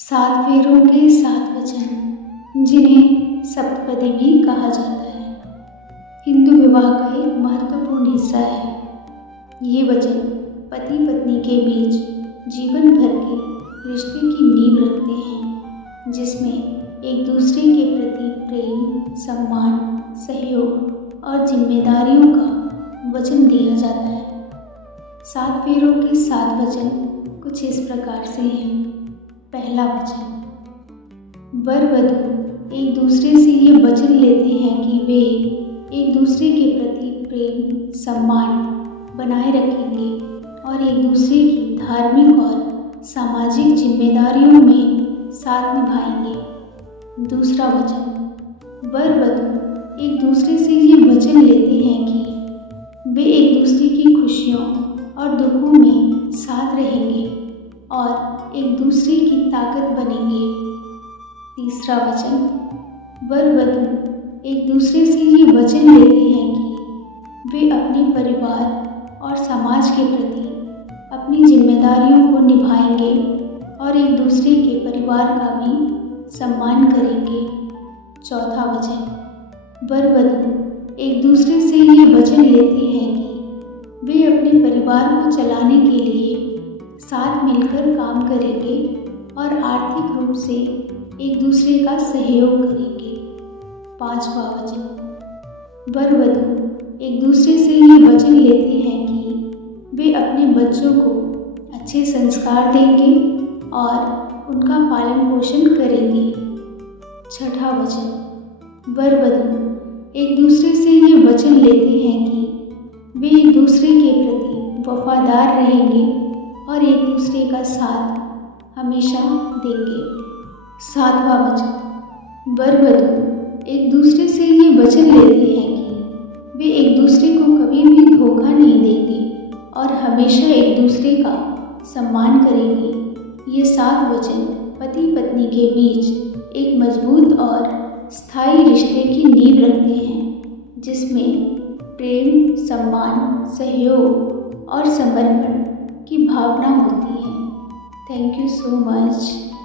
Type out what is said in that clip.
सात फेरों के सात वचन, जिन्हें सप्तपदी भी कहा जाता है, हिंदू विवाह का एक महत्वपूर्ण हिस्सा है। ये वचन पति पत्नी के बीच जीवन भर के रिश्ते की नींव रखते हैं, जिसमें एक दूसरे के प्रति प्रेम, सम्मान, सहयोग और जिम्मेदारियों का वचन दिया जाता है। सात फेरों के सात वचन कुछ इस प्रकार से हैं। पहला वचन, वर वधू एक दूसरे से ये वचन लेते हैं कि वे एक दूसरे के प्रति प्रेम, सम्मान बनाए रखेंगे और एक दूसरे की धार्मिक और सामाजिक जिम्मेदारियों में साथ निभाएंगे। दूसरा वचन, वर वधू एक दूसरे से ये वचन लेते हैं कि वे एक दूसरे की खुशियों और दुखों में साथ रहेंगे और एक दूसरे की ताकत बनेंगे। तीसरा वचन, वर वधू एक दूसरे से ये वचन लेते हैं कि वे अपने परिवार और समाज के प्रति अपनी जिम्मेदारियों को निभाएंगे और एक दूसरे के परिवार का भी सम्मान करेंगे। चौथा वचन, वर वधू एक दूसरे से ये वचन लेते हैं कि वे अपने परिवार को चलाने के लिए साथ मिलकर काम करेंगे और आर्थिक रूप से एक दूसरे का सहयोग करेंगे। पांचवा वचन, वर वधू एक दूसरे से ये वचन लेते हैं कि वे अपने बच्चों को अच्छे संस्कार देंगे और उनका पालन पोषण करेंगे। छठा वचन, वर वधू एक दूसरे से ये वचन लेते हैं कि वे एक दूसरे के प्रति वफादार रहेंगे और एक दूसरे का साथ हमेशा देंगे। सातवां वचन, वर वधू एक दूसरे से ये वचन लेते हैं कि वे एक दूसरे को कभी भी धोखा नहीं देंगे और हमेशा एक दूसरे का सम्मान करेंगे। ये सात वचन पति पत्नी के बीच एक मजबूत और स्थायी रिश्ते की नींव रखते हैं, जिसमें प्रेम, सम्मान, सहयोग और समर्पण की भावना होती है। Thank you so much.